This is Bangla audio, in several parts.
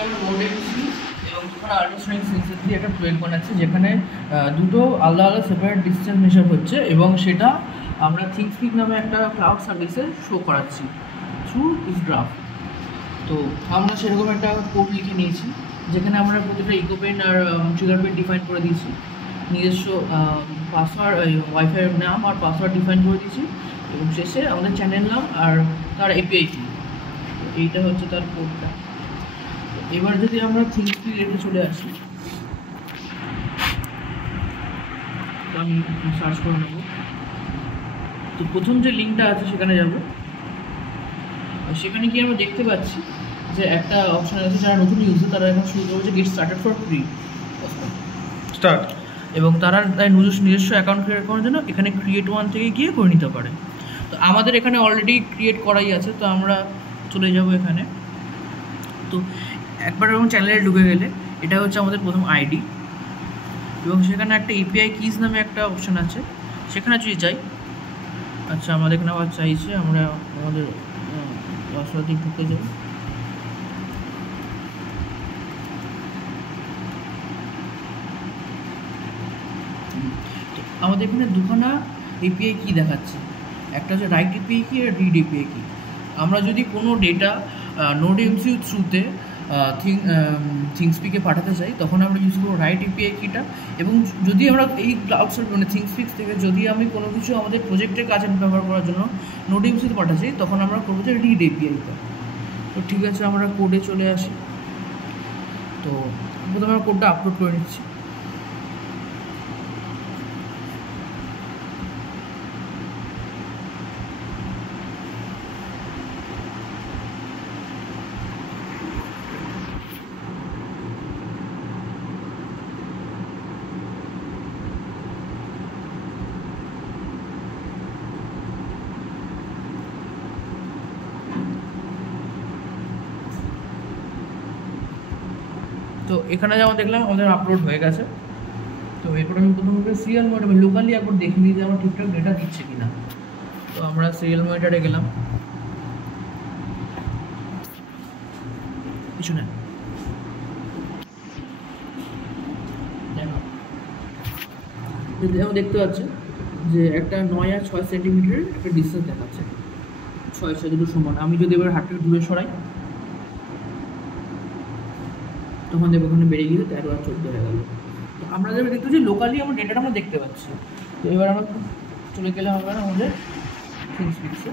আমরা নোড এমসি এবং দুখানা আল্ট্রাসোনিক সেন্সর দিয়ে একটা প্রয়োগ বানাচ্ছি, যেখানে দুটো আলাদা আলাদা সেপারেট ডিস্টেন্স মেজার হচ্ছে এবং সেটা আমরা থিংকস্পিক নামে একটা ক্লাউড সার্ভিসে শো করাচ্ছি থ্রু দিস গ্রাফ। তো আমরা সেরকম একটা কোড লিখে নিয়েছি, যেখানে আমরা প্রতিটা ইকোপেন আর ট্রিগার পেন ডিফাইন করে দিয়েছি, নিজস্ব পাসওয়ার্ড ওয়াইফাইয়ের নাম আর পাসওয়ার্ড ডিফাইন করে দিয়েছি, এবং শেষে আমাদের চ্যানেল নাম আর তার এপিআই কি। এইটা হচ্ছে তার কোডটা। এবার যদি আমরা থিংকস্পিক রেটে চলে আসি, তো আমি সার্চ করে নেব। তো প্রথম যে লিঙ্কটা আছে সেখানে যাব, সেখানে গিয়ে আমরা দেখতে পাচ্ছি যে একটা অপশন আছে, যারা নতুন ইউজার তারা এখন শুরু করেছে get started for free start, এবং তারা তাই নিজস্ব অ্যাকাউন্ট ক্রিয়েট করার জন্য এখানে ক্রিয়েট ওয়ান থেকে গিয়ে করে নিতে পারে। তো আমাদের এখানে অলরেডি ক্রিয়েট করাই আছে, তো আমরা চলে যাব এখানে। তো একবার এরকম চ্যানেলে ঢুকে গেলে এটা হচ্ছে আমাদের প্রথম আইডি, এবং সেখানে একটা এপিআই কিজ নামে একটা অপশান আছে, সেখানে যদি যাই। আচ্ছা, আমাদের এখানে আবার চাইছে আমরা আমাদের দিক ঢুকে যাই। আমাদের এখানে দুখানা এপিআই কি দেখাচ্ছে, একটা হচ্ছে রাইট এপিআই কি আর রিড এপিআই কি। আমরা যদি কোনো ডেটা নোড এমসিউ থ্রুতে থিংকস্পিকে পাঠাতে চাই, তখন আমরা ইউজ করবো রাইট এপিআই কিটা, এবং যদি আমরা এই ক্লাউড সার্ভিস মানে থিংকস্পিক থেকে যদি আমি কোনো কিছু আমাদের প্রজেক্টের কাজে ব্যবহার করার জন্য নোড এমসিউতে পাঠাচ্ছি, তখন আমরা করবো যে রিড এপিআইটা। তো ঠিক আছে, আমরা কোডে চলে আসি। তো প্রথমে আমরা কোডটা আপলোড করে নিচ্ছি। তো এখানে যেমন দেখলাম আমাদের আপলোড হয়ে গেছে। তো এরপর আমি প্রথমে সিরিয়াল মনিটর লোকালি একবার দেখে নিই যে আমার ঠিকঠাক ডেটা দিচ্ছে কিনা। তো আমরা সিরিয়াল মনিটরে গেলাম, কিছু না, দেখতে পাচ্ছি যে একটা 9 আর 6 সেন্টিমিটারের একটা ডিস্টেন্স দেখাচ্ছে, 6 দুটো সমান। আমি যদি এবার হাতটা দূরে সরাই, তখন দেখবো ওখানে বেড়ে গিয়ে 13 আর 14 হয়ে গেল। তো আমরা যেটা দেখতে পাচ্ছি লোকালি আমার ডেটাটা আমরা দেখতে পাচ্ছি। তো এবার আমরা চলে গেলাম আমরা আমাদের থিংকস্পিকে।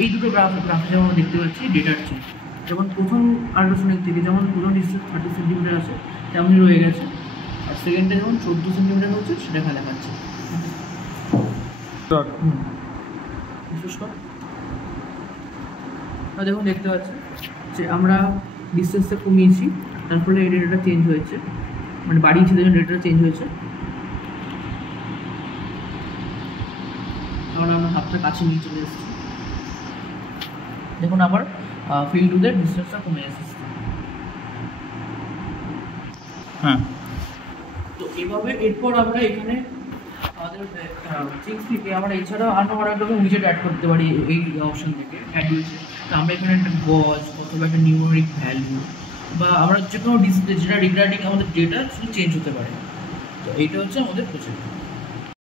এই দুটো গ্রাফে যেমন আমরা দেখতে পাচ্ছি ডেটার চেঞ্জ, যেমন প্রথম আল্ট্রাসোনিক থেকে যেমন প্রথম ডিস্টেন্স 30 সেন্টিমিটার আছে তেমনই রয়ে গেছে, আর সেকেন্ডে যেমন 14 সেন্টিমিটার হচ্ছে সেটা এখানে দেখাচ্ছে। বিশেষ করে দেখুন দেখতে পাচ্ছি যে আমরা ডিস্টেন্সটা কমিয়েছি, তার ফলে এই ডেটাটা চেঞ্জ হয়েছে, মানে বাড়িয়েছি দেখুন ডেটাটা চেঞ্জ হয়েছে। কারণ আমরা হাতটা কাছে নিয়ে চলে এসেছি, দেখুন আবার ফিল টু দের ডিস্টেন্সটা কমে এসেছে। হ্যাঁ, তো এভাবে এরপর আমরা এখানে আমাদের থিংকস্পিকে আমরা এছাড়াও আরও একটা উইজেট অ্যাড করতে পারি এই অপশন থেকে অ্যাড উইজেট। তো আমরা এখানে একটা গজ অথবা একটা নিউমেরিক ভ্যালু বা আমরা যে কোনো ডিসপ্লে যেটা রিগার্ডিং আমাদের ডেটা শুধু চেঞ্জ হতে পারে। তো এইটা হচ্ছে আমাদের প্রজেক্ট।